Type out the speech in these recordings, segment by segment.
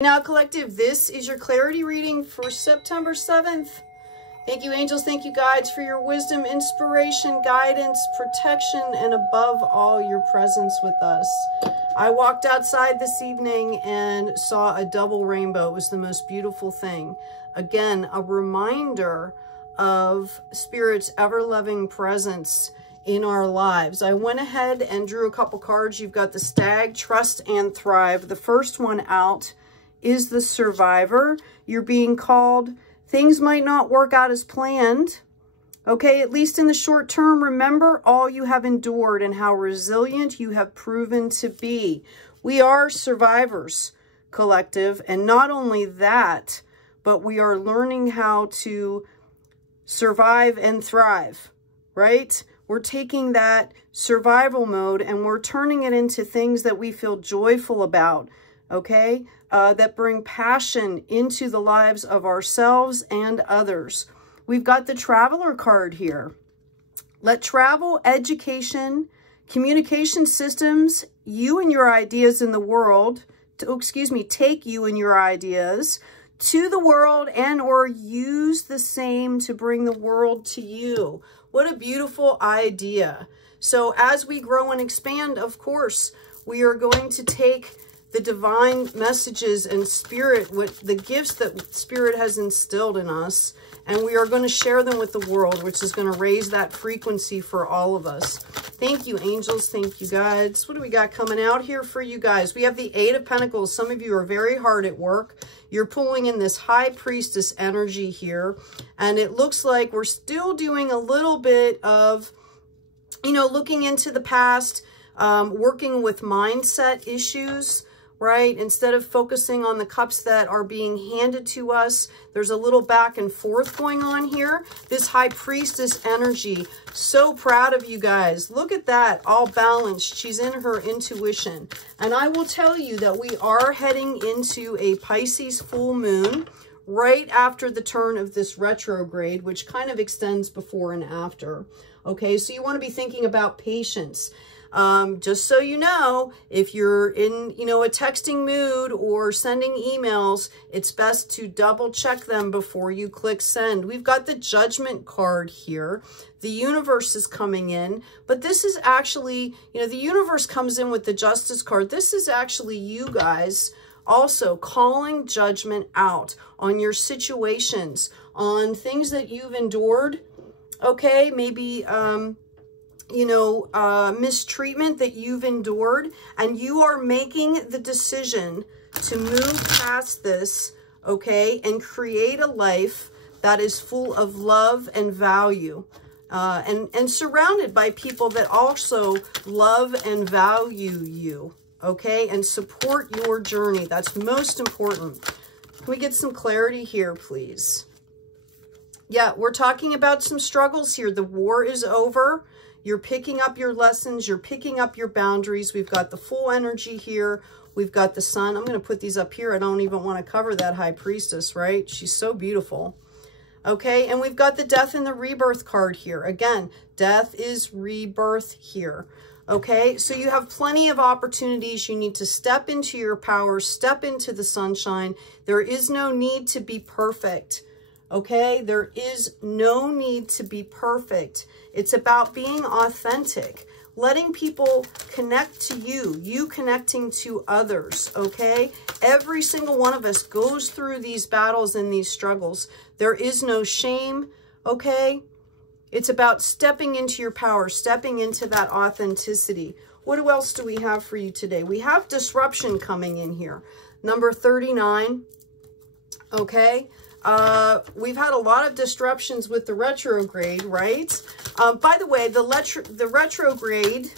Now, collective, this is your clarity reading for September 7th. Thank you, angels. Thank you, guides, for your wisdom, inspiration, guidance, protection, and above all, your presence with us. I walked outside this evening and saw a double rainbow. It was the most beautiful thing. Again, a reminder of Spirit's ever-loving presence in our lives. I went ahead and drew a couple cards. You've got the Stag, Trust, and Thrive. The first one out is the Survivor. You're being called. Things might not work out as planned. Okay, at least in the short term, remember all you have endured and how resilient you have proven to be. We are survivors, collective. And not only that, but we are learning how to survive and thrive, right? We're taking that survival mode and we're turning it into things that we feel joyful about, okay? That bring passion into the lives of ourselves and others. We've got the Traveler card here. Let travel, education, communication systems, you and your ideas in the world, take you and your ideas to the world and or use the same to bring the world to you. What a beautiful idea. So as we grow and expand, of course, we are going to take the divine messages and Spirit, with the gifts that Spirit has instilled in us, and we are going to share them with the world, which is going to raise that frequency for all of us. Thank you, angels. Thank you, guides. What do we got coming out here for you guys? We have the Eight of Pentacles. Some of you are very hard at work. You're pulling in this High Priestess energy here, and it looks like we're still doing a little bit of, you know, looking into the past, working with mindset issues, right? Instead of focusing on the cups that are being handed to us, there's a little back and forth going on here. This High Priestess energy, so proud of you guys. Look at that, all balanced. She's in her intuition. And I will tell you that we are heading into a Pisces full moon right after the turn of this retrograde, which kind of extends before and after. Okay, so you want to be thinking about patience. Just so you know, if you're in, you know, a texting mood or sending emails, it's best to double check them before you click send. We've got the Judgment card here. The universe is coming in, but this is actually, you know, the universe comes in with the Justice card. This is actually you guys also calling judgment out on your situations, on things that you've endured. Okay, maybe, you know, mistreatment that you've endured, and you are making the decision to move past this, okay, and create a life that is full of love and value, and surrounded by people that also love and value you, okay, and support your journey. That's most important. Can we get some clarity here, please? Yeah, we're talking about some struggles here. The war is over. You're picking up your lessons. You're picking up your boundaries. We've got the full energy here. We've got the sun. I'm going to put these up here. I don't even want to cover that High Priestess, right? She's so beautiful. Okay, and we've got the Death and the Rebirth card here. Again, death is rebirth here. Okay, so you have plenty of opportunities. You need to step into your power, step into the sunshine. There is no need to be perfect. Okay, there is no need to be perfect. It's about being authentic, letting people connect to you, you connecting to others, okay? Every single one of us goes through these battles and these struggles. There is no shame, okay? It's about stepping into your power, stepping into that authenticity. What else do we have for you today? We have disruption coming in here. Number 39, okay? We've had a lot of disruptions with the retrograde, right? By the way, the retrograde,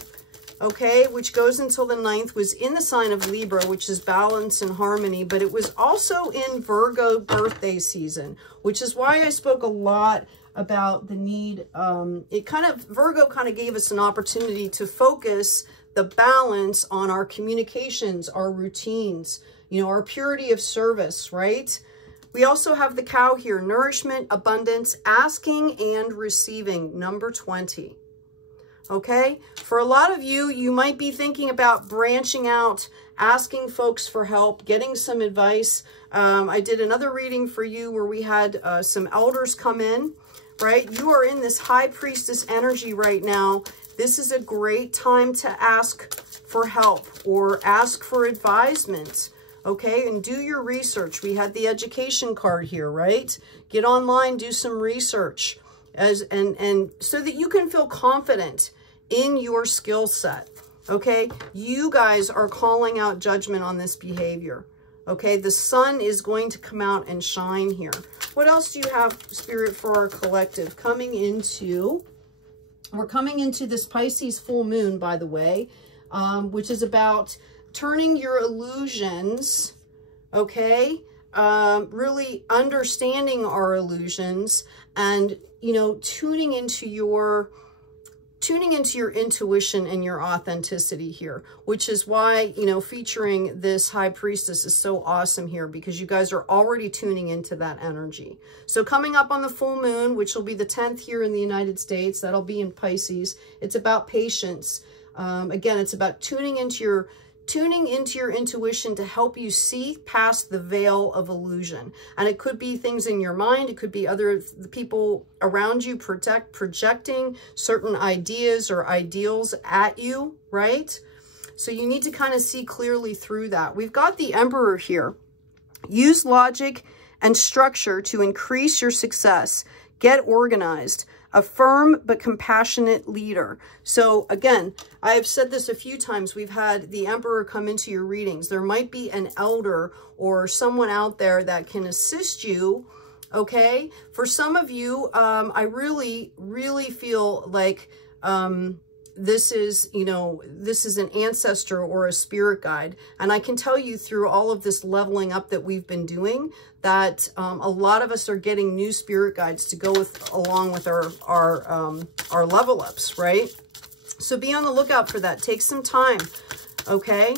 okay, which goes until the 9th, was in the sign of Libra, which is balance and harmony, but it was also in Virgo birthday season, which is why I spoke a lot about the need. Virgo kind of gave us an opportunity to focus the balance on our communications, our routines, you know, our purity of service, right? We also have the Cow here, nourishment, abundance, asking and receiving, number 20. okay? For a lot of you, you might be thinking about branching out, asking folks for help, getting some advice. I did another reading for you where we had some elders come in, right? You are in this high priestess energy right now. This is a great time to ask for help or ask for advisement, okay? And do your research. We had the education card here, right? Get online, do some research and so that you can feel confident in your skill set, okay? You guys are calling out judgment on this behavior, okay? The sun is going to come out and shine here. What else do you have, Spirit, for our collective? We're coming into this Pisces full moon, by the way, which is about turning your illusions, okay? Really understanding our illusions and, you know, tuning into your intuition and your authenticity here, which is why, you know, featuring this high priestess is so awesome here, because you guys are already tuning into that energy. So coming up on the full moon, which will be the 10th here in the United States, that'll be in Pisces. It's about patience. Again, it's about tuning into your intuition to help you see past the veil of illusion. And it could be things in your mind. It could be other people around you projecting certain ideas or ideals at you, right? So you need to kind of see clearly through that. We've got the Emperor here. Use logic and structure to increase your success. Get organized. A firm but compassionate leader. So again, I have said this a few times. We've had the Emperor come into your readings. There might be an elder or someone out there that can assist you, okay? For some of you, I really, really feel like this is, you know, this is an ancestor or a spirit guide. And I can tell you through all of this leveling up that we've been doing that a lot of us are getting new spirit guides to go along with our level ups, right? So be on the lookout for that. Take some time, okay?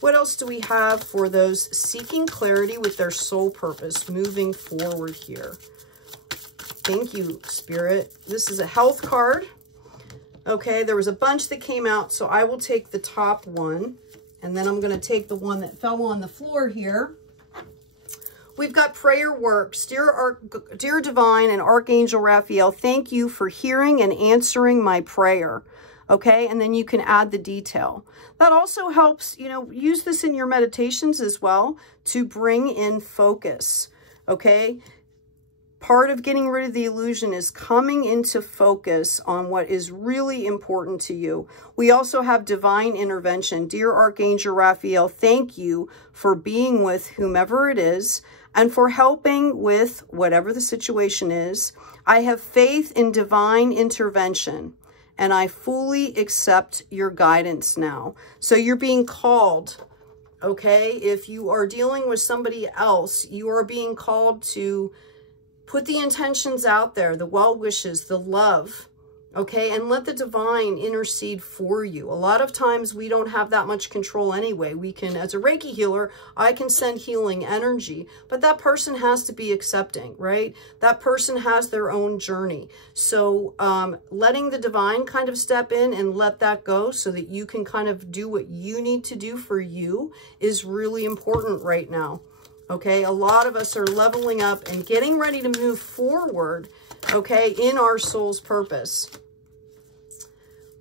What else do we have for those seeking clarity with their soul purpose moving forward here? Thank you, Spirit. This is a health card. Okay, there was a bunch that came out, so I will take the top one, and then I'm going to take the one that fell on the floor here. We've got prayer works. Dear Divine and Archangel Raphael, thank you for hearing and answering my prayer. Okay, and then you can add the detail. That also helps, you know, use this in your meditations as well to bring in focus. Okay. Part of getting rid of the illusion is coming into focus on what is really important to you. We also have divine intervention. Dear Archangel Raphael, thank you for being with whomever it is and for helping with whatever the situation is. I have faith in divine intervention and I fully accept your guidance now. So you're being called, okay? If you are dealing with somebody else, you are being called to put the intentions out there, the well wishes, the love, okay? And let the divine intercede for you. A lot of times we don't have that much control anyway. We can, as a Reiki healer, I can send healing energy, but that person has to be accepting, right? That person has their own journey. So letting the divine kind of step in and let that go so that you can kind of do what you need to do for you is really important right now. Okay, a lot of us are leveling up and getting ready to move forward, okay, in our soul's purpose.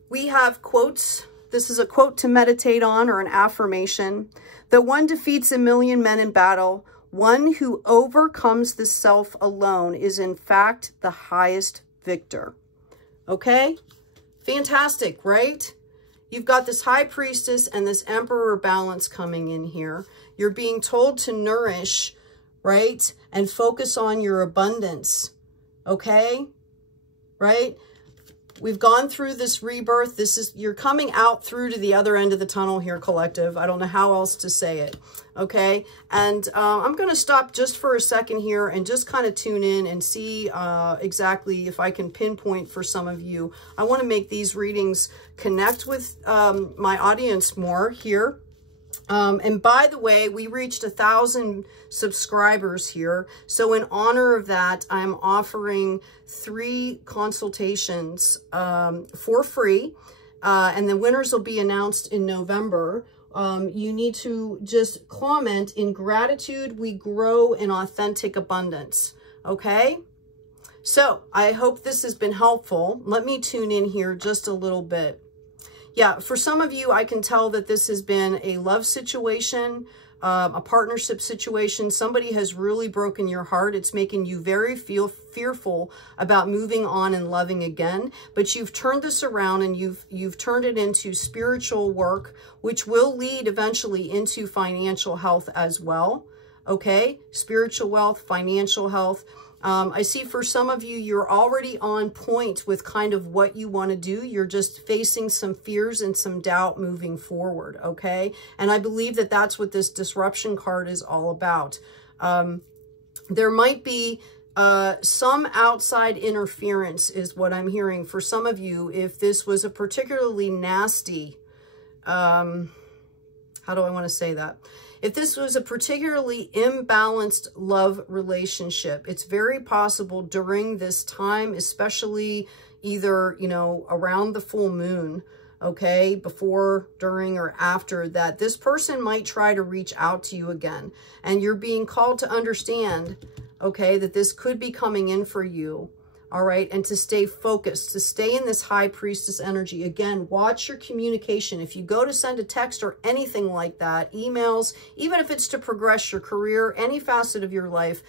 We have quotes. This is a quote to meditate on or an affirmation. The one defeats 1,000,000 men in battle. One who overcomes the self alone is in fact the highest victor. Okay, fantastic, right? You've got this high priestess and this emperor balance coming in here. You're being told to nourish, right? And focus on your abundance, okay? Right? We've gone through this rebirth. You're coming out through to the other end of the tunnel here, collective. I don't know how else to say it, okay? And I'm going to stop just for a second here and just kind of tune in and see exactly if I can pinpoint for some of you. I want to make these readings connect with my audience more here. And by the way, we reached 1,000 subscribers here. So in honor of that, I'm offering 3 consultations for free. And the winners will be announced in November. You need to just comment, in gratitude, we grow in authentic abundance. Okay? So I hope this has been helpful. Let me tune in here just a little bit. Yeah, for some of you, I can tell that this has been a love situation, a partnership situation. Somebody has really broken your heart. It's making you very fearful about moving on and loving again. But you've turned this around and you've turned it into spiritual work, which will lead eventually into financial health as well. Okay? Spiritual wealth, financial health. I see for some of you, you're already on point with kind of what you want to do. You're just facing some fears and some doubt moving forward, okay? And I believe that that's what this disruption card is all about. There might be some outside interference is what I'm hearing for some of you. If this was a particularly nasty, how do I want to say that? If this was a particularly imbalanced love relationship, it's very possible during this time, especially either, you know, around the full moon, okay, before, during, or after, that this person might try to reach out to you again. And you're being called to understand, okay, that this could be coming in for you. All right. And to stay focused, to stay in this high priestess energy. Again, watch your communication. If you go to send a text or anything like that, emails, even if it's to progress your career, any facet of your life,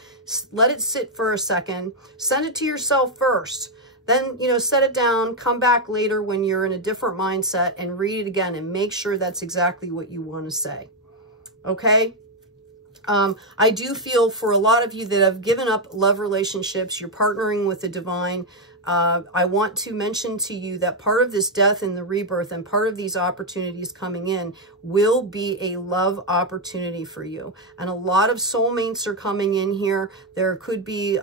let it sit for a second. Send it to yourself first. Then, you know, set it down, come back later when you're in a different mindset and read it again and make sure that's exactly what you want to say. Okay. I do feel for a lot of you that have given up love relationships, you're partnering with the divine. I want to mention to you that part of this death and the rebirth and part of these opportunities coming in will be a love opportunity for you. And a lot of soulmates are coming in here. There could be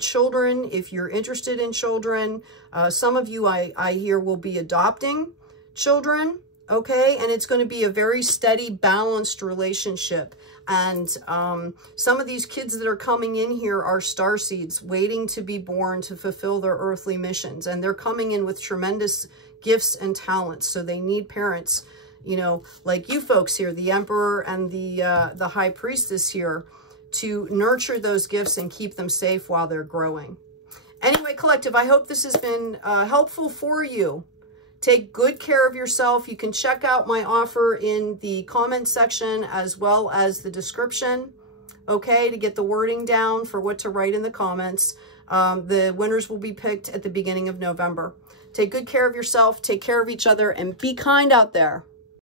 children if you're interested in children. Some of you I hear will be adopting children. Okay, and it's going to be a very steady, balanced relationship. And some of these kids that are coming in here are starseeds waiting to be born to fulfill their earthly missions. And they're coming in with tremendous gifts and talents. So they need parents, you know, like you folks here, the Emperor and the High Priestess here, to nurture those gifts and keep them safe while they're growing. Anyway, collective, I hope this has been helpful for you. Take good care of yourself. You can check out my offer in the comment section as well as the description, okay, to get the wording down for what to write in the comments. The winners will be picked at the beginning of November. Take good care of yourself, take care of each other, and be kind out there.